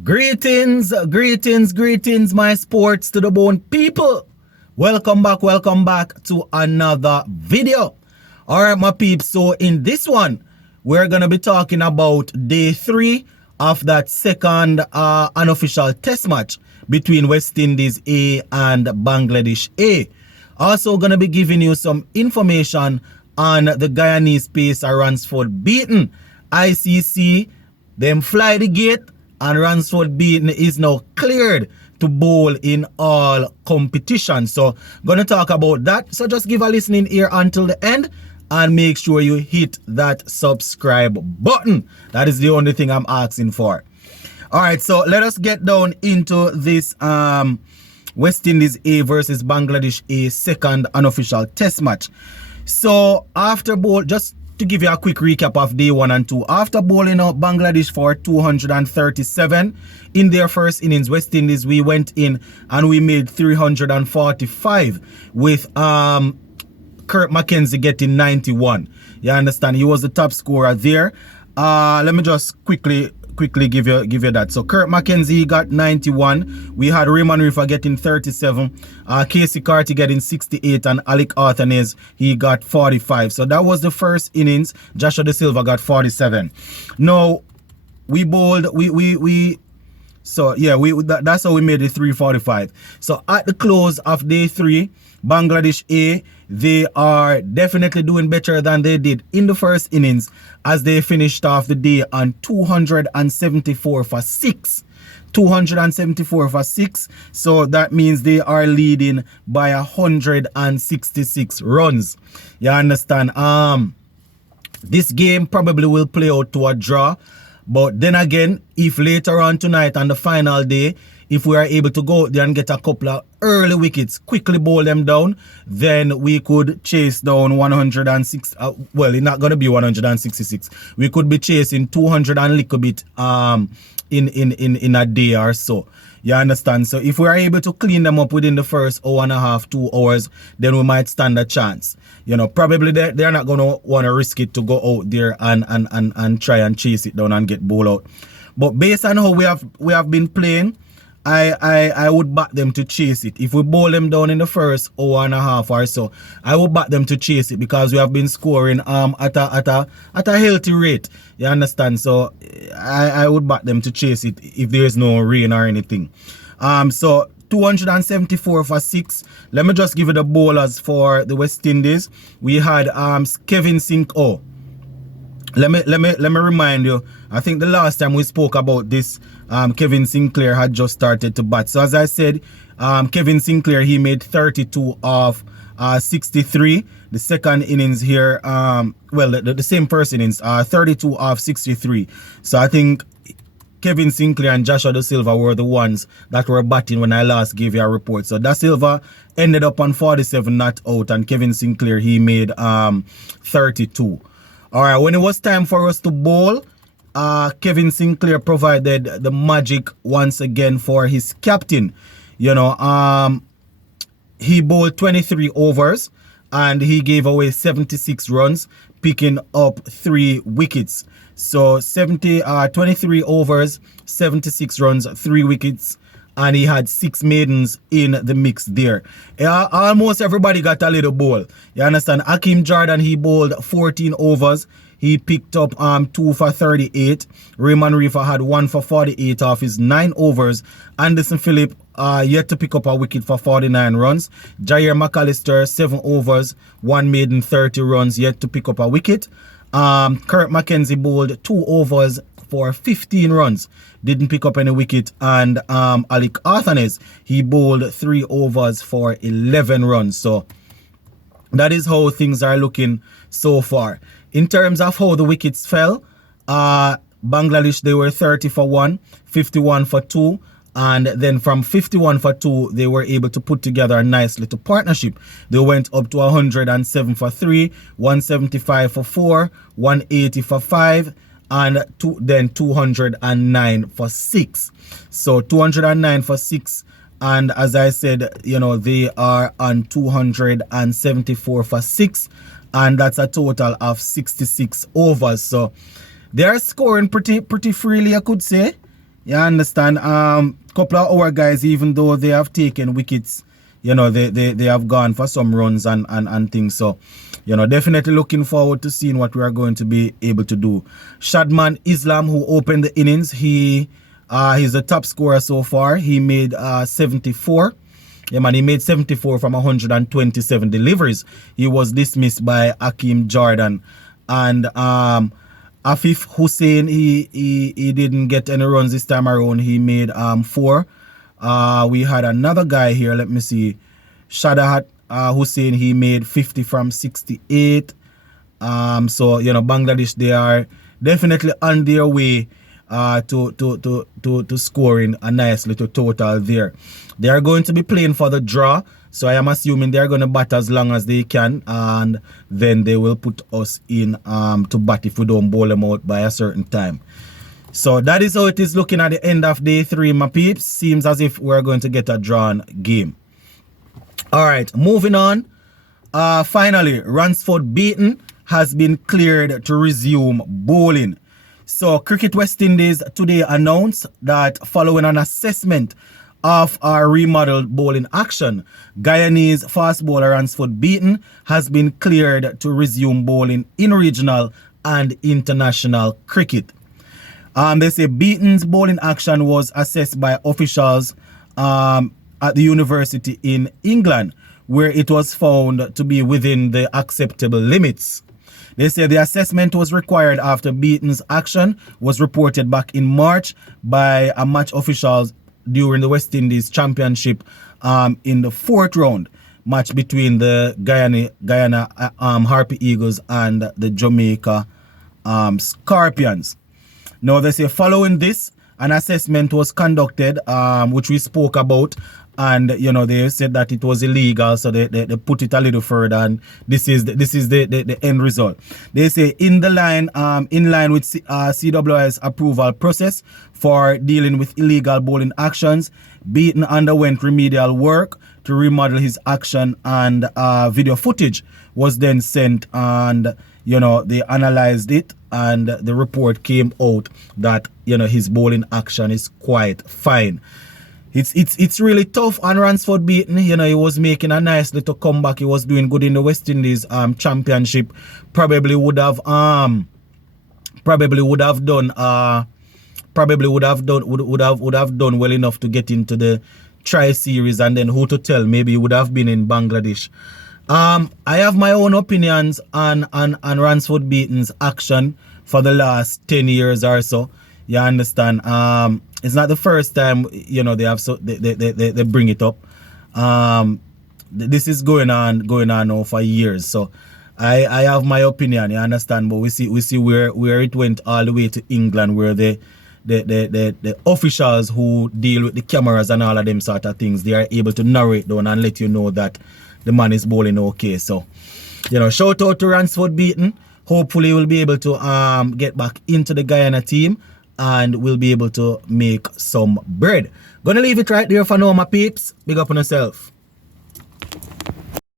Greetings, my sports to the bone people. Welcome back to another video. Alright, my peeps, so in this one, we're gonna be talking about day 3 of that second unofficial test match between West Indies A and Bangladesh A. Also gonna be giving you some information on the Guyanese pacer Ransford Beaton. ICC, them fly the gate, and Ransford Beaton is now cleared to bowl in all competitions. So, gonna talk about that. So just give a listening ear until the end and make sure you hit that subscribe button. That is the only thing I'm asking for. Alright, so let us get down into this West Indies A versus Bangladesh A second unofficial test match. So after bowl, just to give you a quick recap of day 1 and 2, after bowling out Bangladesh for 237 in their first innings, West Indies, we went in and we made 345 with Kurt McKenzie getting 91. You understand? He was the top scorer there. Let me just quickly give you that. So Kurt McKenzie got 91. We had Raymond Rifa getting 37. Casey Carty getting 68, and Alec Arthanez, he got 45. So that was the first innings. Joshua De Silva got 47. Now we bowled. So yeah, that's how we made it 345. So at the close of day 3, Bangladesh A, they are definitely doing better than they did in the first innings, as they finished off the day on 274 for 6. 274 for 6. So that means they are leading by 166 runs. You understand? This game probably will play out to a draw. But then again, if later on tonight on the final day, if we are able to go out there and get a couple of early wickets, quickly bowl them down, then we could chase down 106. Well, it's not going to be 166. We could be chasing 200 and a little bit in a day or so. You understand? So if we are able to clean them up within the first hour and a half, 2 hours, then we might stand a chance. You know, probably they're not going to want to risk it to go out there and try and chase it down and get bowled out. But based on how we have been playing, I would back them to chase it. If we bowl them down in the first hour and a half or so, I would back them to chase it, because we have been scoring at a healthy rate. You understand? So I would back them to chase it if there is no rain or anything. So 274 for 6. Let me just give you the bowlers for the West Indies. We had Kevin Sinclair. Let me remind you, I think the last time we spoke about this, Kevin Sinclair had just started to bat. So as I said, Kevin Sinclair, he made 32 of 63. The second innings here, the same first innings, 32 of 63. So I think Kevin Sinclair and Joshua De Silva were the ones that were batting when I last gave you a report. So Da Silva ended up on 47 not out, and Kevin Sinclair, he made 32. Alright, when it was time for us to bowl, Kevin Sinclair provided the magic once again for his captain. You know, he bowled 23 overs and he gave away 76 runs, picking up 3 wickets. So 23 overs, 76 runs, 3 wickets, and he had 6 maidens in the mix there. Almost everybody got a little bowl. You understand? Hakeem Jordan, he bowled 14 overs. He picked up 2 for 38. Raymond Rifa had 1 for 48 off his 9 overs. Anderson Phillip yet to pick up a wicket for 49 runs. Jair McAllister, 7 overs, 1 maiden, 30 runs, yet to pick up a wicket. Kurt McKenzie bowled 2 overs for 15 runs, didn't pick up any wicket. And Alec Arthanez, he bowled 3 overs for 11 runs. So that is how things are looking so far. In terms of how the wickets fell, Bangladesh, they were 30 for 1, 51 for 2, and then from 51 for 2, they were able to put together a nice little partnership. They went up to 107 for 3, 175 for 4, 180 for 5, and then 209 for 6. So 209 for 6, and as I said, you know, they are on 274 for 6. And that's a total of 66 overs. So they're scoring pretty freely, I could say. You understand? Couple of our guys, even though they have taken wickets, you know, they have gone for some runs and things. So, you know, definitely looking forward to seeing what we are going to be able to do. Shadman Islam, who opened the innings, he's the top scorer so far. He made 74. Yeah, man, he made 74 from 127 deliveries. He was dismissed by Hakeem Jordan. And Afif Hussein, he didn't get any runs this time around. He made 4. We had another guy here. Let me see. Shadahat Hussein, he made 50 from 68. So, you know, Bangladesh, they are definitely on their way to scoring a nice little total there. They are going to be playing for the draw. So I am assuming they're going to bat as long as they can, and then they will put us in to bat if we don't bowl them out by a certain time. So that is how it is looking at the end of day 3, my peeps. Seems as if we're going to get a drawn game. All right, moving on. Finally, Ransford Beaton has been cleared to resume bowling. So Cricket West Indies today announced that following an assessment of our remodeled bowling action, Guyanese fast bowler Ransford Beaton has been cleared to resume bowling in regional and international cricket. They say Beaton's bowling action was assessed by officials at the university in England, where it was found to be within the acceptable limits. They say the assessment was required after Beaton's action was reported back in March by a match officials during the West Indies Championship in the 4th round match between the Guyana Harpy Eagles and the Jamaica Scorpions. Now they say following this, an assessment was conducted, which we spoke about, and you know they said that it was illegal, so they put it a little further, and this is the end result. They say in line with CWI's approval process for dealing with illegal bowling actions, Beaton underwent remedial work to remodel his action, and video footage was then sent, and you know they analyzed it, and the report came out that you know his bowling action is quite fine. It's really tough on Ransford Beaton. You know, he was making a nice little comeback. He was doing good in the West Indies championship. Probably would have done well enough to get into the tri-series, and then who to tell, maybe he would have been in Bangladesh. I have my own opinions on Ransford Beaton's action for the last 10 years or so. You understand? It's not the first time, you know, they bring it up. This is going on now for years. So I have my opinion, you understand? But we see where it went all the way to England, where the officials who deal with the cameras and all of them sort of things, they are able to narrow it down and let you know that the man is bowling okay. So, you know, shout out to Ransford Beaton. Hopefully we'll be able to get back into the Guyana team, and we'll be able to make some bread. Gonna leave it right there for now, my peeps. Big up on yourself.